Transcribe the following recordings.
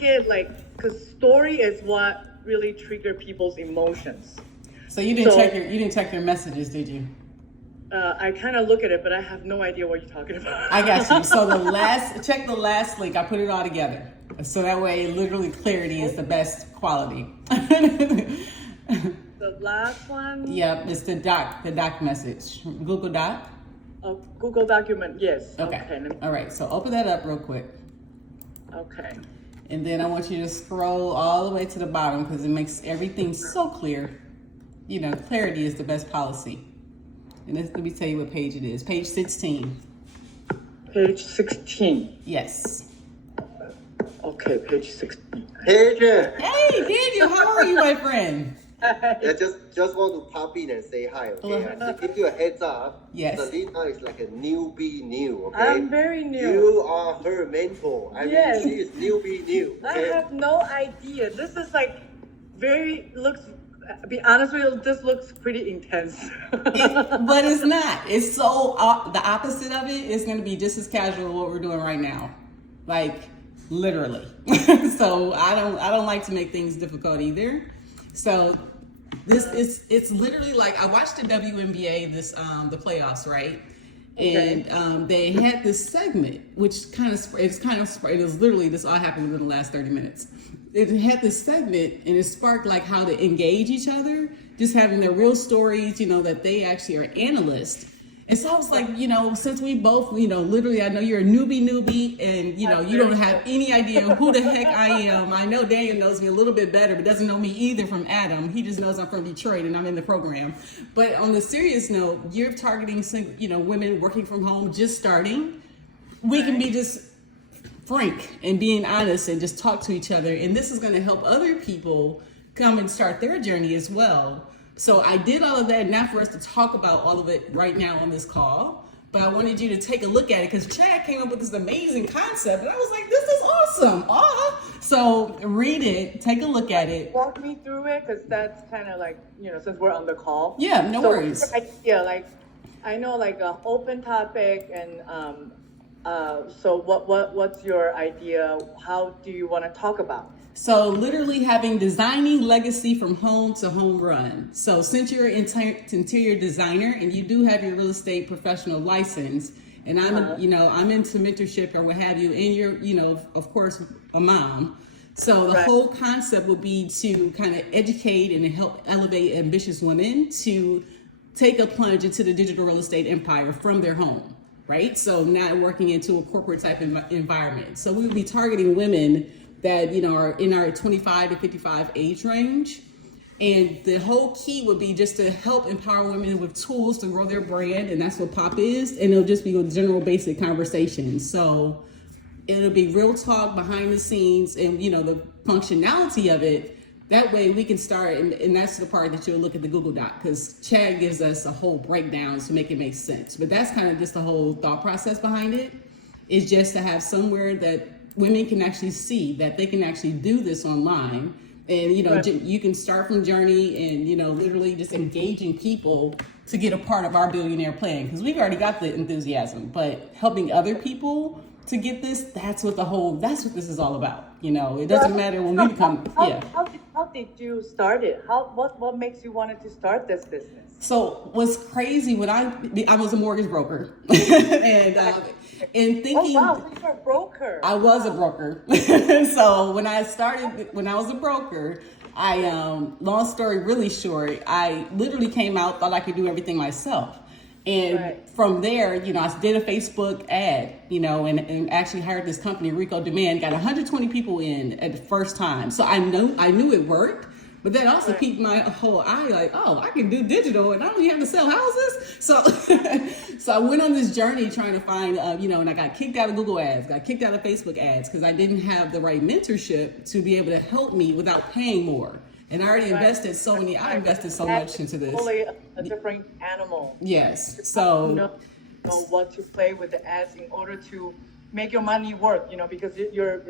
make it like, because story is what really trigger people's emotions. So you didn't check your messages, did you? I kind of look at it, but I have no idea what you're talking about. I got you. So check the last link. I put it all together. So that way, literally clarity is the best quality. The last one? Yep, it's the doc message. Google Doc. Oh, Google document, yes. Okay. All right, so open that up real quick. Okay. And then I want you to scroll all the way to the bottom because it makes everything so clear. You know, clarity is the best policy. And let me tell you what page it is. Page 16. Page 16. Yes. Okay, page 16. Hey, Adriane. Hey, Daniel, how are you, my friend? Yeah, just want to pop in and say hi, okay? And to give you a heads up, Yes. Celina is like a newbie new, okay? I'm very new. You are her mentor. I Yes. mean, she is newbie new, I okay? have no idea. This is like be honest with you, this looks pretty intense. But it's not. It's so, the opposite of it is going to be just as casual as what we're doing right now. Like, literally. So I don't like to make things difficult either. So it's literally like, I watched the WNBA, the playoffs, right? Okay. And they had this segment, which it was literally, this all happened within the last 30 minutes. It had this segment and it sparked like how to engage each other, just having their real stories, you know, that they actually are analysts. And so I was like, you know, since we both, you know, literally, I know you're a newbie and, you know, you don't have any idea who the heck I am. I know Daniel knows me a little bit better, but doesn't know me either from Adam. He just knows I'm from Detroit and I'm in the program. But on the serious note, you're targeting, you know, women working from home, just starting. We can be just frank and being honest and just talk to each other. And this is going to help other people come and start their journey as well. So I did all of that, not for us to talk about all of it right now on this call, but I wanted you to take a look at it because Chad came up with this amazing concept and I was like, this is awesome. So read it, take a look at it. Walk me through it because that's kind of like, you know, since we're on the call. Yeah, no worries. Yeah, like I know like an open topic and so what's your idea? How do you want to talk about? So literally designing legacy from home to home run. So since you're an interior designer and you do have your real estate professional license, and I'm into mentorship or what have you, and you're, you know, of course, a mom. So the whole concept would be to kind of educate and help elevate ambitious women to take a plunge into the digital real estate empire from their home, right? So not working into a corporate type environment. So we would be targeting women that, you know, are in our 25 to 55 age range. And the whole key would be just to help empower women with tools to grow their brand. And that's what POP is. And it'll just be a general basic conversation. So it'll be real talk behind the scenes and, you know, the functionality of it. That way we can start. And that's the part that you'll look at the Google Doc because Chad gives us a whole breakdown to make it make sense. But that's kind of just the whole thought process behind it, is just to have somewhere that women can actually see that they can actually do this online. And, you know, you can start from journey and, you know, literally just engaging people to get a part of our billionaire plan. Because we've already got the enthusiasm, but helping other people to get this, that's what this is all about. You know, it doesn't matter when we become, How did you start it? What makes you wanted to start this business? So what's crazy, when I was a mortgage broker and thinking, oh wow, so you're a broker. I was a broker. So when I was a broker, long story really short, I literally came out, thought I could do everything myself. And from there, you know, I did a Facebook ad, you know, and actually hired this company, Rico Demand, got 120 people in at the first time. So I knew it worked. But that also piqued my whole eye, like, oh, I can do digital and I don't even have to sell houses. So I went on this journey trying to find, you know, and I got kicked out of Google ads, got kicked out of Facebook ads because I didn't have the right mentorship to be able to help me without paying more. And I already invested I invested so much into this. Totally a different animal. Yes. So you know what to play with the ads in order to make your money work, you know, because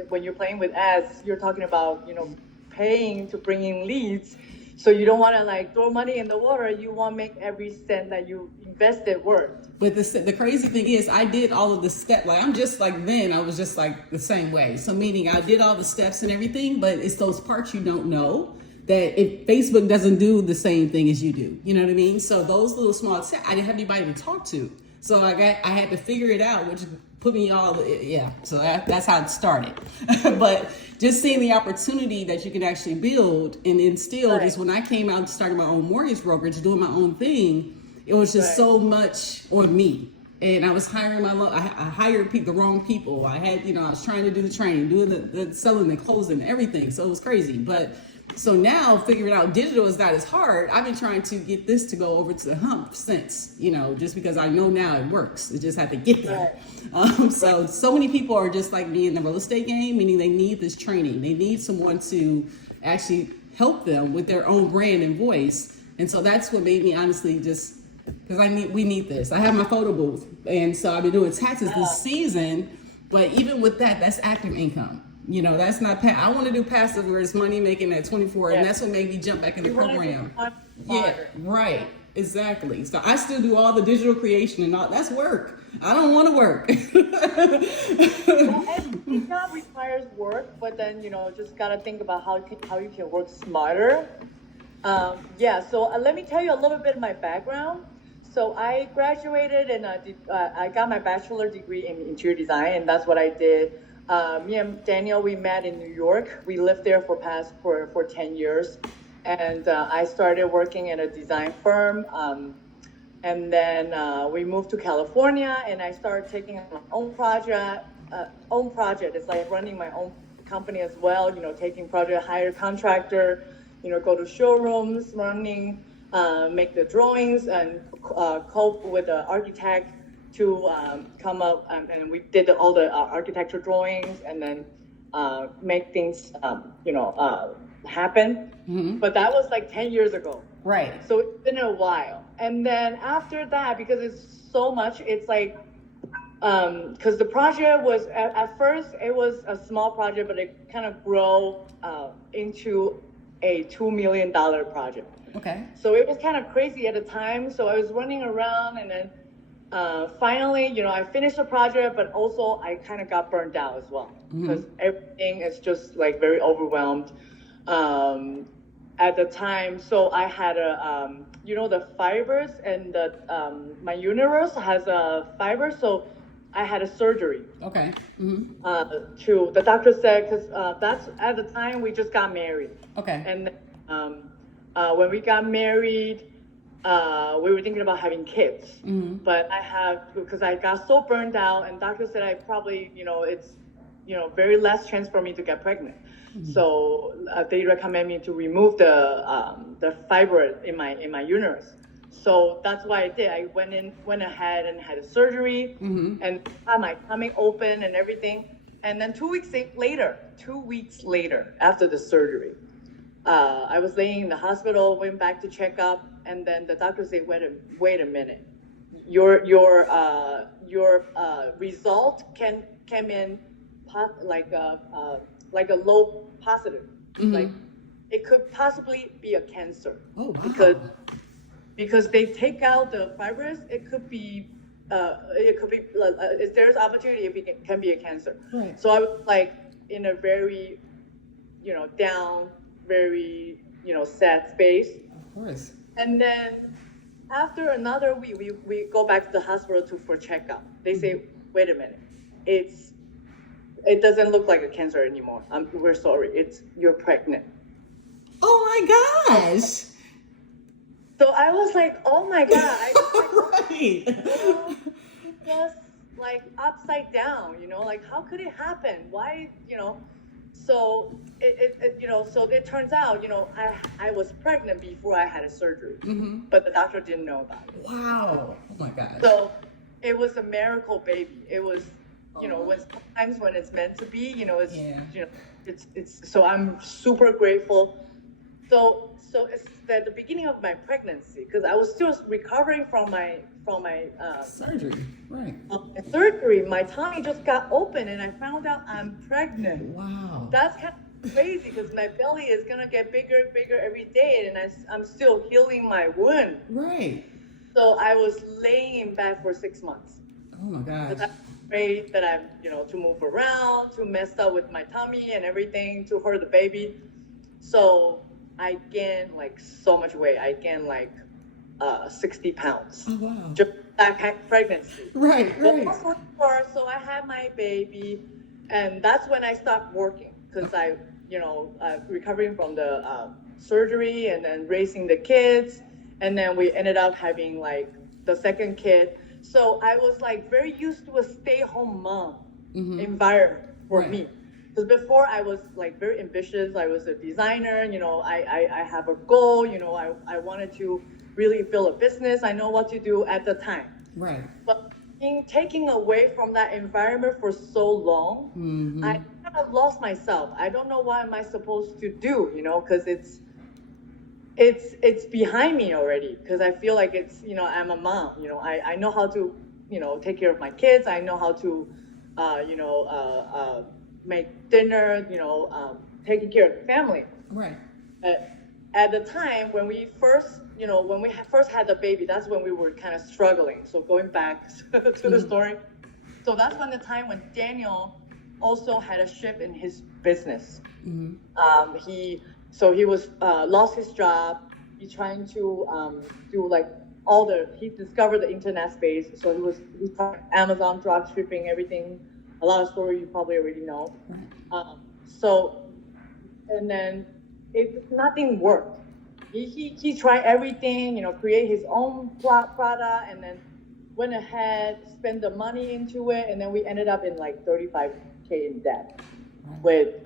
when you're playing with ads, you're talking about, you know, paying to bring in leads. So you don't want to like throw money in the water. You want to make every cent that you invested worth. But the crazy thing is, I did all of the steps. Like I'm just like then, I was just like the same way. So meaning I did all the steps and everything, but it's those parts you don't know that if Facebook doesn't do the same thing as you do, you know what I mean? So those little small steps, I didn't have anybody to talk to. So I had to figure it out, which put me all, yeah. So that's how it started. But just seeing the opportunity that you can actually build and instill, just when I came out and started my own mortgage brokerage, doing my own thing, it was just so much on me. And I was hiring I hired the wrong people. I had, I was trying to do the training, doing the selling, the closing, everything. So it was crazy. But so now figuring out digital is not as hard. I've been trying to get this to go over to the hump since, just because I know now it works. It just had to get there. So many people are just like me in the real estate game, meaning they need this training. They need someone to actually help them with their own brand and voice. And so that's what made me honestly just, because we need this. I have my photo booth, and so I've been doing taxes this season. But even with that, that's active income. That's not. I want to do passive where it's money making at 24, and that's what made me jump back in the program. Yeah, right, exactly. So I still do all the digital creation and all. That's work. I don't want to work. Every job requires work, but then just gotta think about how you can work smarter. So let me tell you a little bit of my background. So I graduated and I got my bachelor degree in interior design, and that's what I did. Me and Daniel, we met in New York. We lived there for 10 years, and I started working at a design firm. And then we moved to California, and I started taking on my own project. It's like running my own company as well. Taking project, hire contractor. Go to showrooms, make the drawings, and cope with the architect to come up, and we did all the architecture drawings, and then make things, happen. Mm-hmm. But that was like 10 years ago. Right. So it's been a while. And then after that, because it's so much, it's like, because the project was, at first, it was a small project, but it kind of grew into a $2 million project. Okay. So it was kind of crazy at the time. So I was running around, and then finally, I finished the project, but also I kind of got burned out as well, because everything is just like very overwhelmed at the time. So I had the fibers, and my uterus has a fiber, so I had a surgery. Okay. The doctor said, because that's at the time we just got married. Okay. And when we got married, we were thinking about having kids. But because I got so burned out, and doctor said I probably, it's, very less chance for me to get pregnant. So they recommend me to remove the fiber in my uterus. So that's why I did. I went ahead and had a surgery, and had my tummy open and everything. And then 2 weeks later, after the surgery, I was laying in the hospital, went back to check up, and then the doctor said, "Wait a minute, your result came in like a low positive, like it could possibly be a cancer." Oh, wow. Because they take out the fibers, it could be there's opportunity if it can be a cancer. Right. So I was like in a very, down, very, sad space. Of course. And then after another week, we go back to the hospital for checkup. They say, "Wait a minute, it doesn't look like a cancer anymore. We're sorry, you're pregnant." Oh my gosh. So I was like, "Oh my God!" Right. Just like upside down, like how could it happen? Why, So so it turns out, I was pregnant before I had a surgery, but the doctor didn't know about it. Wow. Oh my gosh. So it was a miracle baby. It was, sometimes when it's meant to be, it's. So I'm super grateful. So it's the beginning of my pregnancy, because I was still recovering from my surgery, right? Surgery. My tummy just got open, and I found out I'm pregnant. Wow. That's kind of crazy because my belly is gonna get bigger and bigger every day, and I'm still healing my wound. Right. So I was laying in bed for 6 months. Oh my gosh. Because I'm afraid that I'm, to move around, to mess up with my tummy and everything, to hurt the baby. So I gained like so much weight. I gained like 60 pounds. Oh wow. Just that pregnancy. Right. So I had my baby, and that's when I stopped working because I, recovering from the surgery and then raising the kids, and then we ended up having like the second kid. So I was like very used to a stay-home mom environment for me. Because before I was like very ambitious. I was a designer. I have a goal. I wanted to really build a business. I know what to do at the time. Right. But being taken away from that environment for so long, I kind of lost myself. I don't know what am I supposed to do, because it's behind me already. Because I feel like it's, I'm a mom. I know how to, take care of my kids. I know how to, make dinner. Taking care of the family. Right. At the time when we first had the baby, that's when we were kind of struggling. So going back to the story, so that's when the time when Daniel also had a shift in his business. He was lost his job. He's trying to do like he discovered the internet space. So he's trying Amazon drop shipping, everything. A lot of stories you probably already know. And then nothing worked. He tried everything, create his own product, and then went ahead, spent the money into it, and then we ended up in like 35K in debt with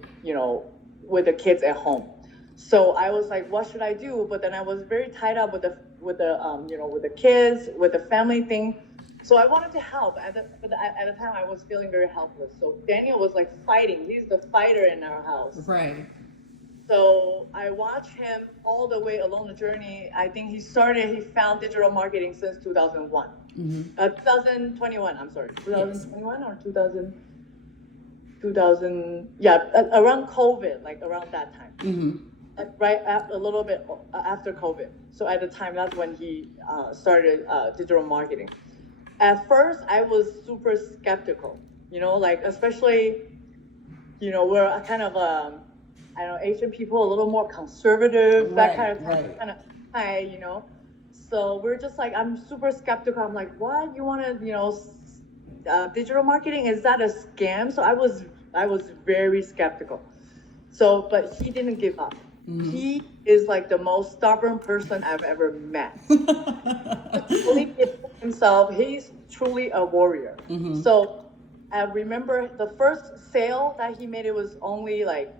the kids at home. So I was like, what should I do? But then I was very tied up with the kids, with the family thing. So I wanted to help. At the time, I was feeling very helpless. So Daniel was like fighting. He's the fighter in our house. Right. So I watched him all the way along the journey. I think he found digital marketing since 2001. 2021, I'm sorry. 2021 or 2000, around COVID, like around that time. Right a little bit after COVID. So at the time, that's when he started digital marketing. At first, I was super skeptical, especially, we're kind of, Asian people a little more conservative, that kind of high, So we're just like, I'm super skeptical. I'm like, what? You want to, digital marketing? Is that a scam? So I was very skeptical. So, but he didn't give up. He is like the most stubborn person I've ever met. He himself, he's truly a warrior. So I remember the first sale that he made, it was only like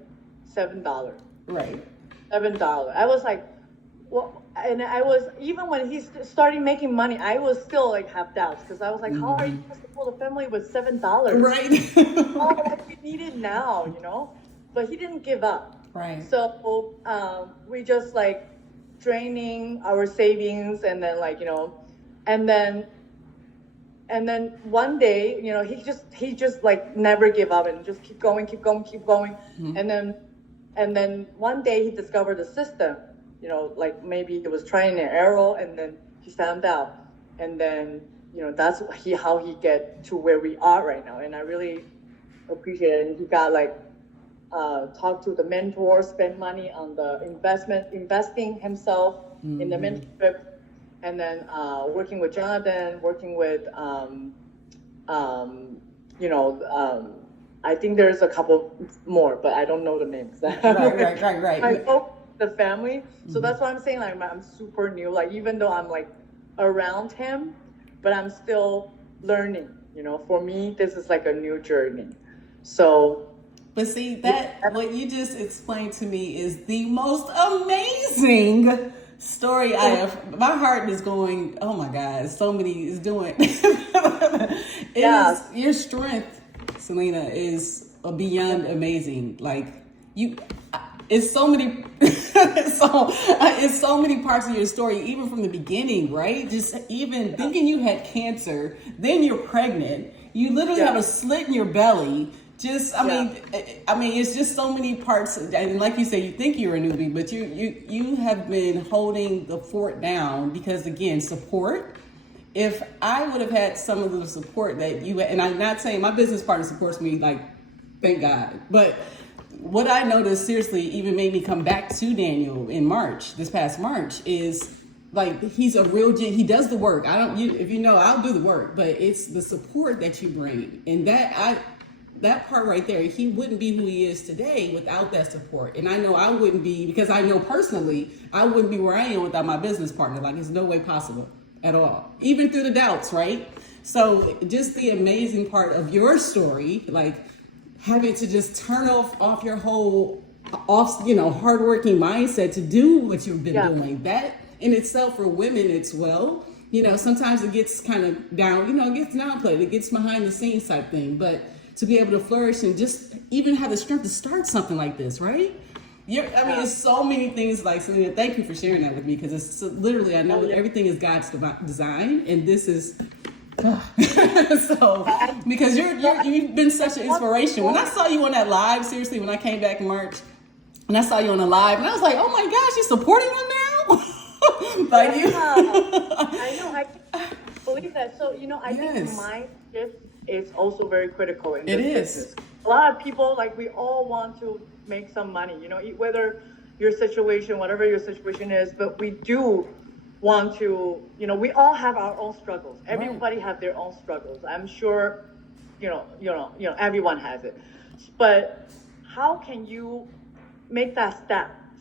$7. Right. $7. I was like, well, and I was, even when he started making money, I was still like have doubts because I was like, how are you supposed to support a family with $7? Right. Oh, like we need it now, But he didn't give up. Right. So we just like draining our savings, and then and then one day, he just like never give up and just keep going. And then one day he discovered the system, like maybe he was trying an error, and then he found out, and then that's how he get to where we are right now. And I really appreciate it. And he got like talk to the mentor, spend money on the investing himself in the mentorship, and then working with Jonathan, working with I think there's a couple more, but I don't know the names. Right. I hope the family. So that's what I'm saying. Like I'm super new. Like even though I'm like around him, but I'm still learning. For me, this is like a new journey. So. But see, what you just explained to me is the most amazing story I have. My heart is going, oh my God, so many is doing. Your strength, Celina, is beyond amazing. Like it's so many, it's so many parts of your story, even from the beginning, right? Just even thinking you had cancer, then you're pregnant. You literally have a slit in your belly just I mean, it's just so many parts, and like you say, you think you're a newbie, but you have been holding the fort down because, again, support. If I would have had some of the support that you, and I'm not saying my business partner supports me, like, thank God, but what I noticed seriously even made me come back to Daniel in March, this past March, is like, he's a real he does the work. If you know, I'll do the work, but it's the support that you bring, and that part right there, he wouldn't be who he is today without that support. And I know I wouldn't be, because I know personally I wouldn't be where I am without my business partner. Like, it's no way possible at all, even through the doubts, right? So just the amazing part of your story, like having to just turn off your whole hardworking mindset to do what you've been doing. That in itself, for women, it's sometimes it gets kind of down, it gets downplayed, it gets behind the scenes type thing, but to be able to flourish and just even have the strength to start something like this, right? It's so many things, like, Celina, thank you for sharing that with me, because it's literally, I know everything is God's design, and this is, so, because you've been such an inspiration. When I saw you on that live, seriously, when I came back in March, and I saw you on the live, and I was like, oh my gosh, you're supporting them now? Like you. I know, I can't believe that. So, I think my shift is also very critical in this business. A lot of people, like, we all want to make some money, whether your situation, whatever your situation is, but we do want to, we all have our own struggles. Everybody have their own struggles. I'm sure, everyone has it. But how can you make that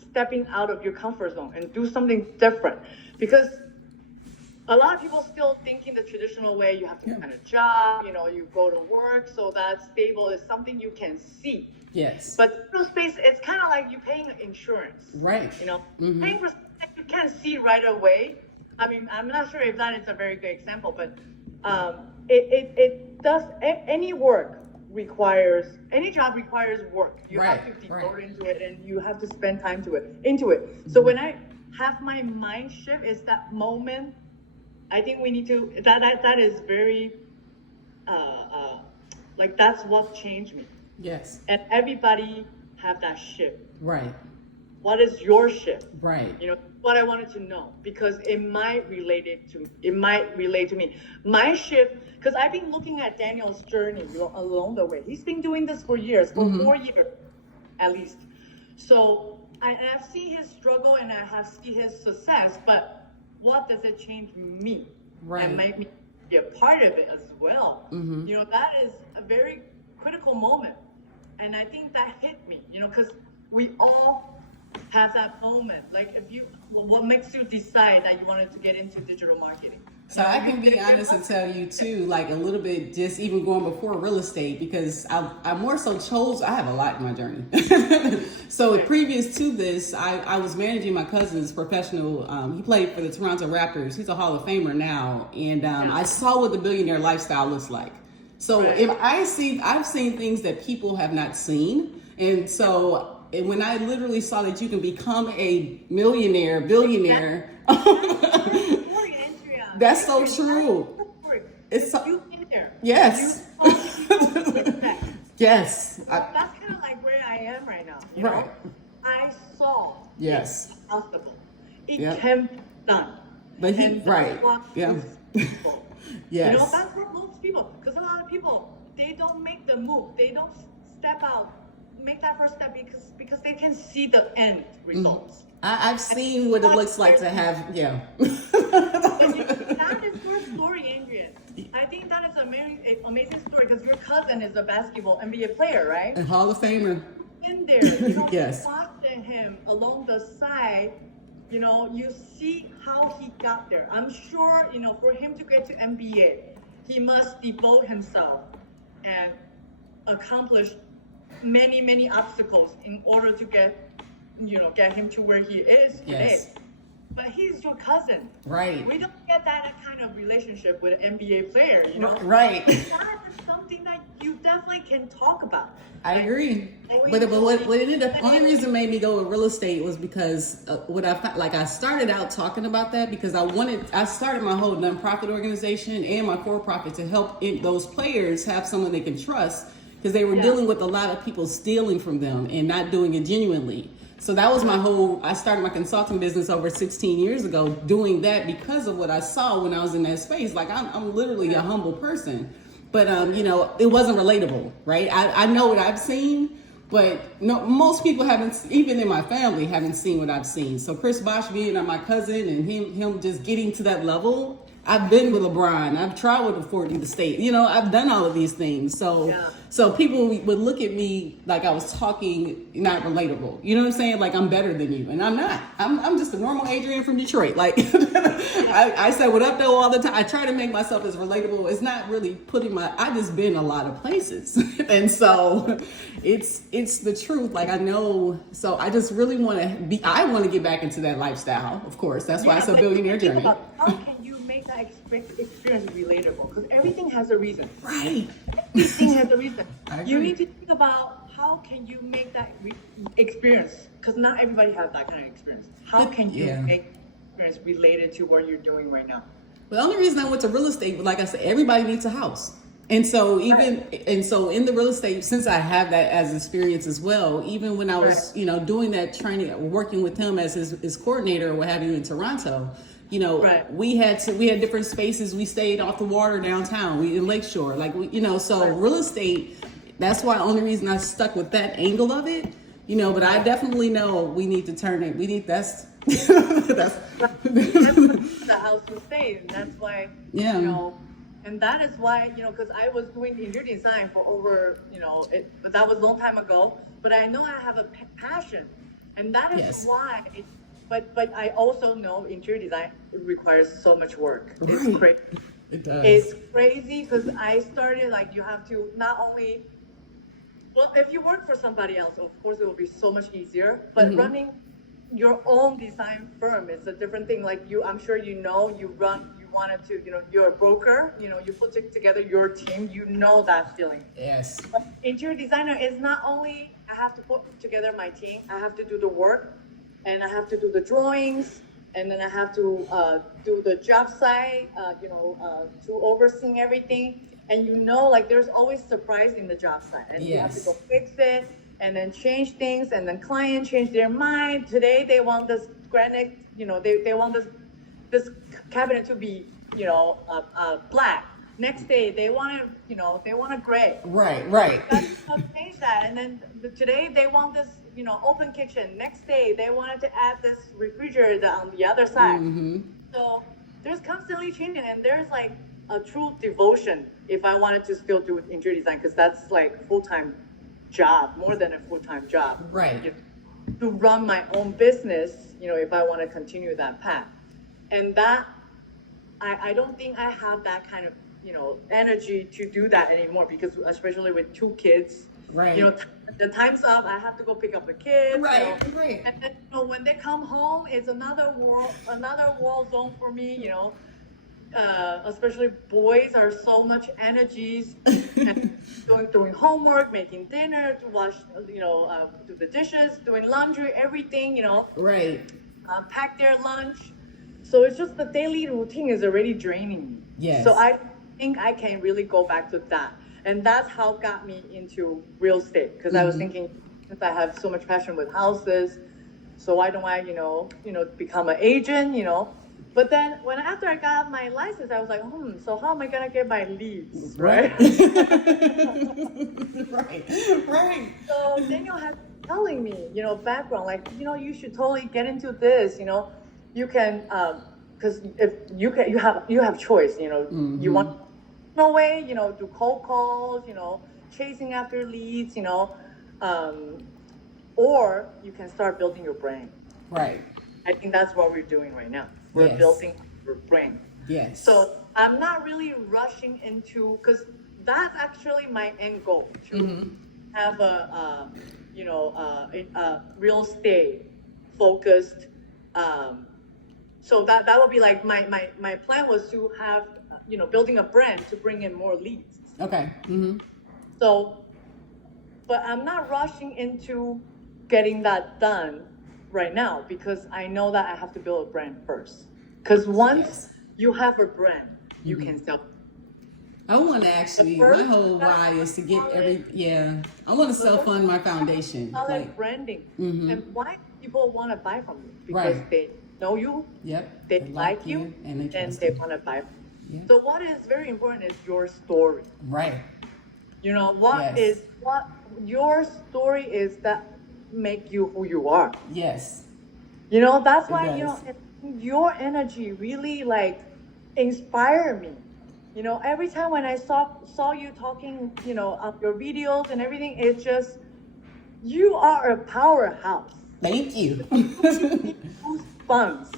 stepping out of your comfort zone and do something different? Because a lot of people still thinking the traditional way, you have to find a job, you go to work, so that stable is something you can see. Yes. But digital space, it's kind of like you paying insurance. Right. Paying for something you can't see right away. I mean, I'm not sure if that is a very good example, but it does, any job requires work. You have to devote into it, and you have to spend time into it. So when I have my mind shift, is that moment, I think we need to, that is very, like, that's what changed me. Yes. And everybody have that shift. Right. What is your shift? Right. What I wanted to know, because it might relate to me. My shift, because I've been looking at Daniel's journey along the way. He's been doing this for years, for 4 years at least. So I've seen his struggle and I have seen his success, but what does it change me? Right. And make me be a part of it as well. That is a very critical moment. And I think that hit me, because we all have that moment. Like, what makes you decide that you wanted to get into digital marketing? So I can be honest and tell you too, like, a little bit, just even going before real estate, because I more so chose, I have a lot in my journey. So previous to this, I was managing my cousin's professional, he played for the Toronto Raptors. He's a Hall of Famer now. And I saw what the billionaire lifestyle looks like. So if I've seen things that people have not seen. And so when I literally saw that you can become a billionaire, that's so true. It's so, You've been there. Yes. Yes. That's kind of like where I am right now. Right. I saw it's possible. It can be done. But Yes. Yes. That's what moves people. Because a lot of people, they don't make the move. They don't step out, make that first step because they can see the end results. I've seen what it looks like to have, That is your story, Adriane. I think that is an amazing story, because your cousin is a basketball NBA player, right? A Hall of Famer. In there, Yes. watching him along the side, you see how he got there. I'm sure, for him to get to NBA, he must devote himself and accomplish many, many obstacles in order to get him to where he is today. Yes. But he's your cousin. Right. We don't get that kind of relationship with an NBA player, Right. That is something that you definitely can talk about. I agree. But what ended up, the only reason made me go with real estate was because I started out talking about that because I started my whole nonprofit organization and my for-profit to help those players have someone they can trust. because they were dealing with a lot of people stealing from them and not doing it genuinely. So that was my whole, I started my consulting business over 16 years ago doing that because of what I saw when I was in that space. Like I'm literally a humble person, but it wasn't relatable, right? I know what I've seen, but no, most people haven't, even in my family, haven't seen what I've seen. So Chris Bosh being my cousin and him just getting to that level. I've been with LeBron. I've traveled to 40th State. I've done all of these things. So people would look at me like I was talking not relatable. You know what I'm saying? Like I'm better than you, and I'm not. I'm just a normal Adriane from Detroit. Like I say what up though all the time. I try to make myself as relatable. It's not really I just been a lot of places, and so it's the truth. Like I know. So I just really want to I want to get back into that lifestyle. Of course, that's why it's a billionaire journey. How can you make that experience relatable? Because everything has a reason. Right. Everything has a reason. I agree. You need to think about how can you make that experience, because not everybody has that kind of experience. How can you make experience related to what you're doing right now? Well, the only reason I went to real estate, like I said, everybody needs a house. And so in the real estate, since I have that as experience as well, even when I was, doing that training, working with him as his coordinator or what have you in Toronto, we had different spaces. We stayed off the water downtown. We in Lakeshore, real estate. That's why the only reason I stuck with that angle of it, but I definitely know we need to turn it. That's the house to stay, and that's why, and that is why, because I was doing interior design for over, but that was a long time ago, but I know I have a passion, and that is why, but I also know interior design requires so much work. Right. It's crazy. It does. It's crazy because I started, you have to not only, well, if you work for somebody else, of course it will be so much easier, but running your own design firm is a different thing. Like I'm sure you wanted to, you're a broker, you put together your team, that feeling. Yes. But interior designer is not only, I have to put together my team, I have to do the work, and I have to do the drawings, and then I have to do the job site, to overseeing everything. And there's always surprise in the job site, and you have to go fix it, and then change things, and then client change their mind. Today they want this granite, they want this cabinet to be, black. Next day they want a gray. Right. That's change that, and then today they want this, open kitchen. Next day they wanted to add this refrigerator on the other side. So there's constantly changing, and there's a true devotion if I wanted to still do interior design, because that's full-time job, more than a full-time job. Right. To run my own business, if I want to continue that path. And that, I don't think I have that kind of, energy to do that anymore, because especially with 2 kids, right. The time's up, I have to go pick up the kids. Right. And then, when they come home, it's another war zone for me, especially boys are so much energies, and doing homework, making dinner, to wash, do the dishes, doing laundry, everything, Right. Pack their lunch. So it's just the daily routine is already draining me. Yes. So I think I can really go back to that. And that's how got me into real estate. Because I was thinking, since I have so much passion with houses, so why don't I, become an agent, But then after I got my license, I was like, so how am I gonna get my leads, right? Right. So Daniel had telling me, background, you should totally get into this, you can, because if you have choice, you want no way, do cold calls, chasing after leads, or you can start building your brand. Right. I think that's what we're doing right now. We're building our brand. Yes. So I'm not really rushing into, because that's actually my end goal, to have a real estate focused. So that would be my plan was to have, building a brand to bring in more leads. Okay. So, but I'm not rushing into getting that done right now, because I know that I have to build a brand first. Because once you have a brand, you can sell. I want to actually, The my first whole step, why is to get solid- I want to self-fund my foundation. solid Like, branding. Mhm. And why people want to buy from you? Because Right. they know you, yep. they like you, and they and trust they you. want to buy from you. Yeah. So what is very important is your story. Right. You know, Yes. what your story is that make you who you are. Yes. You know, that's It why, you does. know, your energy really like inspire me. You know, every time when I saw you talking, you know, of your videos and everything, it's just you are a powerhouse. Thank you. Goosebumps.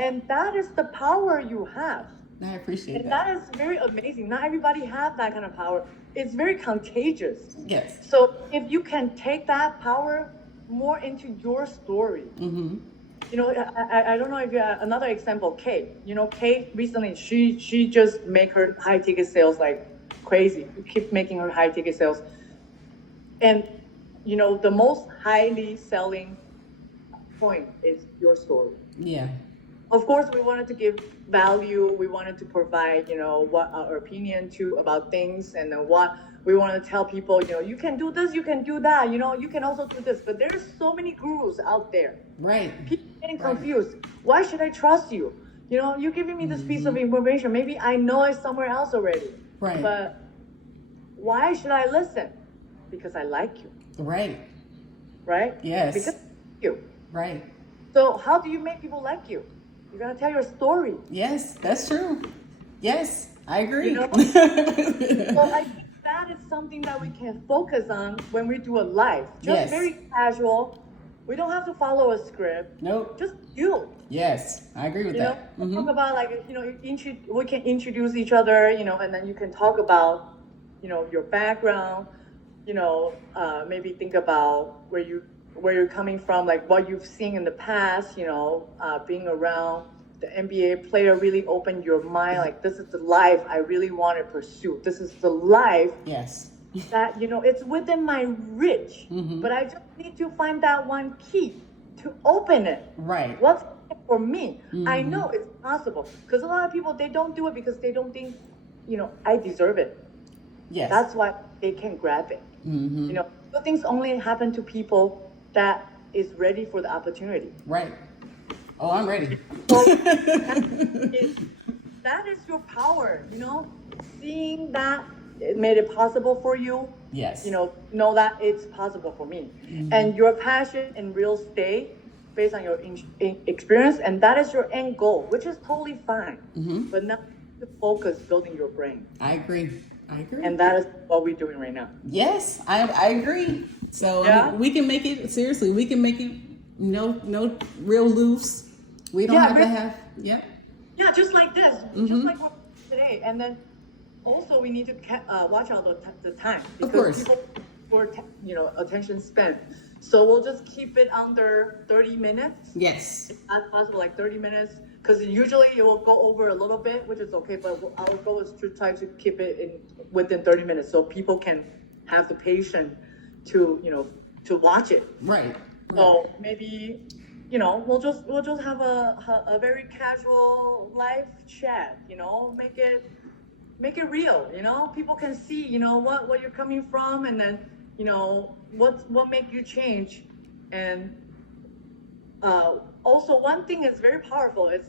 And that is the power you have. I appreciate And that. that is very amazing. Not everybody have that kind of power. It's very contagious. Yes. So if you can take that power more into your story, Mm-hmm. you know, I don't know if you another example, Kate. You know, Kate recently she just make her high ticket sales like crazy. Keep making her high ticket sales, and you know the most highly selling point is your story. Yeah. Of course, we wanted to give value. We wanted to provide, you know, what our opinion to about things, and then what we want to tell people. You know, you can do this, you can do that. You know, you can also do this. But there's so many gurus out there. Right. People getting Right. confused. Why should I trust you? You know, you're giving me this piece of information. Maybe I know it somewhere else already. Right. But why should I listen? Because I like you, Right. right? Yes. Because I like you. Right. So how do you make people like you? You gotta tell your story. Yes, that's true. Yes, I agree. You know? So I think that is something that we can focus on when we do a live. Just Yes. very casual. We don't have to follow a script. Nope. Just you. Yes, I agree with You know, that. Mhm. talk about like, you know, we can introduce each other, you know, and then you can talk about, you know, your background, you know, maybe think about where you're coming from, like what you've seen in the past, you know, being around the NBA player really opened your mind. Like, this is the life I really want to pursue. This is the life Yes. that, you know, it's within my reach, Mhm. but I just need to find that one key to open it. Right. What's for me? I Mhm. know it's possible because a lot of people, they don't do it because they don't think, you know, I deserve it. Yes. That's why they can grab it. Mhm. You know, good things only happen to people that is ready for the opportunity. Right. Oh, I'm ready. So that is your power, you know, seeing that it made it possible for you. Yes. You know that it's possible for me. And your passion in real estate based on your experience, and that is your end goal, which is totally fine. Mhm. But now to focus building your brain. I agree. I agree. And that is what we're doing right now. Yes, I agree. So I Yeah. mean, we can make it seriously. We can make it no real loose. We don't Yeah, have to real- have. Yep. Yeah, just like this, Mhm. just like we're today. And then also we need to watch out the time Of because course. people for attention span. So we'll just keep it under 30 minutes. Yes. As possible, like 30 minutes, because usually it will go over a little bit, which is okay. But our goal is to try to keep it within 30 minutes, so people can have the patience to watch it. Right. So maybe, we'll just have a very casual live chat. Make it real. People can see what you're coming from, and then what make you change. And also one thing is very powerful is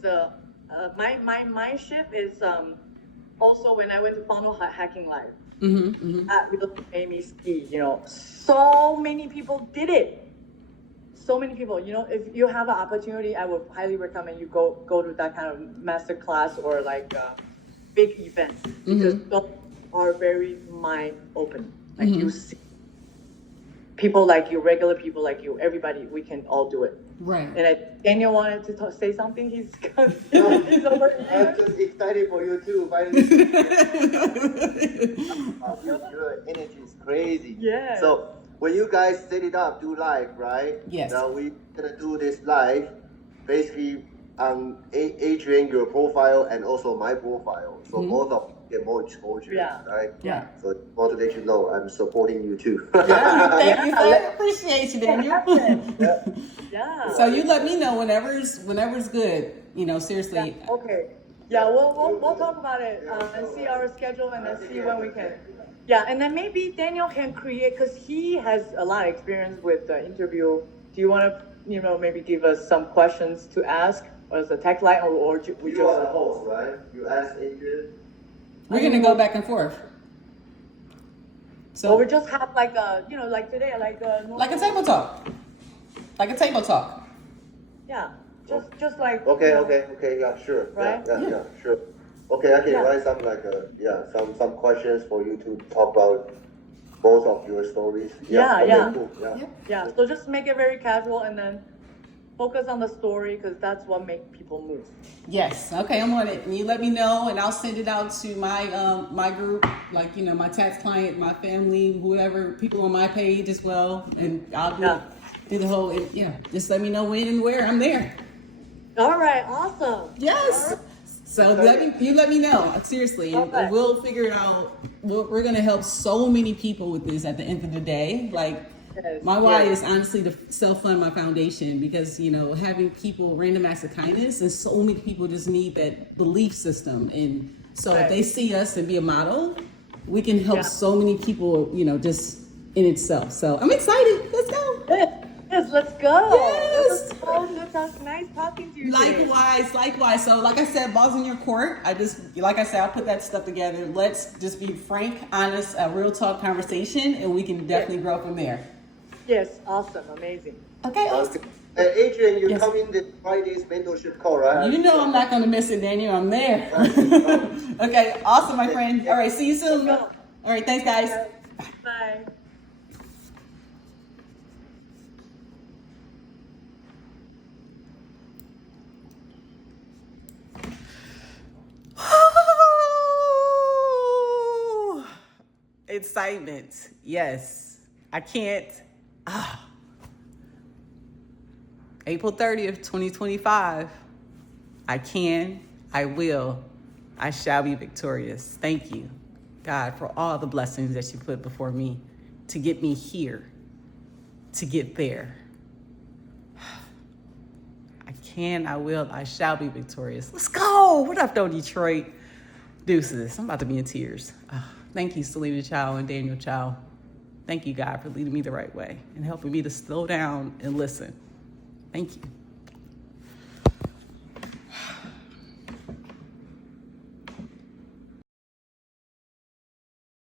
my mind shift is also when I went to funnel hacking live. Mm-hmm. At Real Amy Ski, so many people did it. So many people, if you have an opportunity, I would highly recommend you go to that kind of master class or like big events, because those are very mind opening. Like you see people like you, regular people like you, everybody, we can all do it. Right. And Daniel wanted to say something. He's over here. I'm just excited for you too. Finally, your energy is crazy. Yeah. So when you guys set it up, do live, right? Yes. Now we're gonna do this live, basically Adriane, your profile, and also my profile. So both of you get more exposure, Yeah. right? Yeah. So I want to let you know I'm supporting you too. Thank you. I appreciate you, Daniel. Yeah. So you let me know whenever's good. Seriously. Yeah, okay. Yeah, we'll talk about it and see our schedule and then see when we can. Yeah, and then maybe Daniel can create because he has a lot of experience with the interview. Do you want to, maybe give us some questions to ask as a tagline, or we You just? are the host, right? You ask Adriane. We're gonna go back and forth. So we just have like a, like today, like a normal, like a table talk. Like a table talk. Yeah, just like. Okay, yeah, sure. Right? Yeah, sure. Okay, I can Yeah. write some some questions for you to talk about both of your stories. Yeah, okay, yeah. Cool. Yeah, so just make it very casual and then focus on the story because that's what makes people move. Yes. Okay, I'm on it. And you let me know, and I'll send it out to my my group, like my tax client, my family, whoever, people on my page as well, and I'll do the whole. Just let me know when and where. I'm there. All right, awesome. Yes. All right. So let me know, seriously, and Okay. we'll figure it out. We're gonna help so many people with this at the end of the day. Like Yes, my why yes. is honestly to self-fund my foundation because having people random acts of kindness, and so many people just need that belief system, and so if Right. they see us and be a model, we can help Yeah. so many people. Just in itself. So I'm excited. Let's go. Yes, let's go. Yes. It was nice talking to you. today. Likewise. So, like I said, balls in your court. I'll put that stuff together. Let's just be frank, honest, a real talk conversation, and we can definitely grow from there. Yes, awesome, amazing. Okay, awesome. Adriane, you Yes. come in the Friday's mentorship call, right? You know I'm not going to miss it, Daniel. I'm there. Okay, awesome, my friend. All right, see you soon. Let's go. All right, thanks, guys. Bye. Excitement. Yes. I can't. April 30th, 2025. I will, I shall be victorious. Thank you, God, for all the blessings that you put before me to get me here, to get there. I will, I shall be victorious. Let's go. What up, though, Detroit? Deuces. I'm about to be in tears. Thank you, Celina Chou and Daniel Chou. Thank you, God, for leading me the right way and helping me to slow down and listen. Thank you.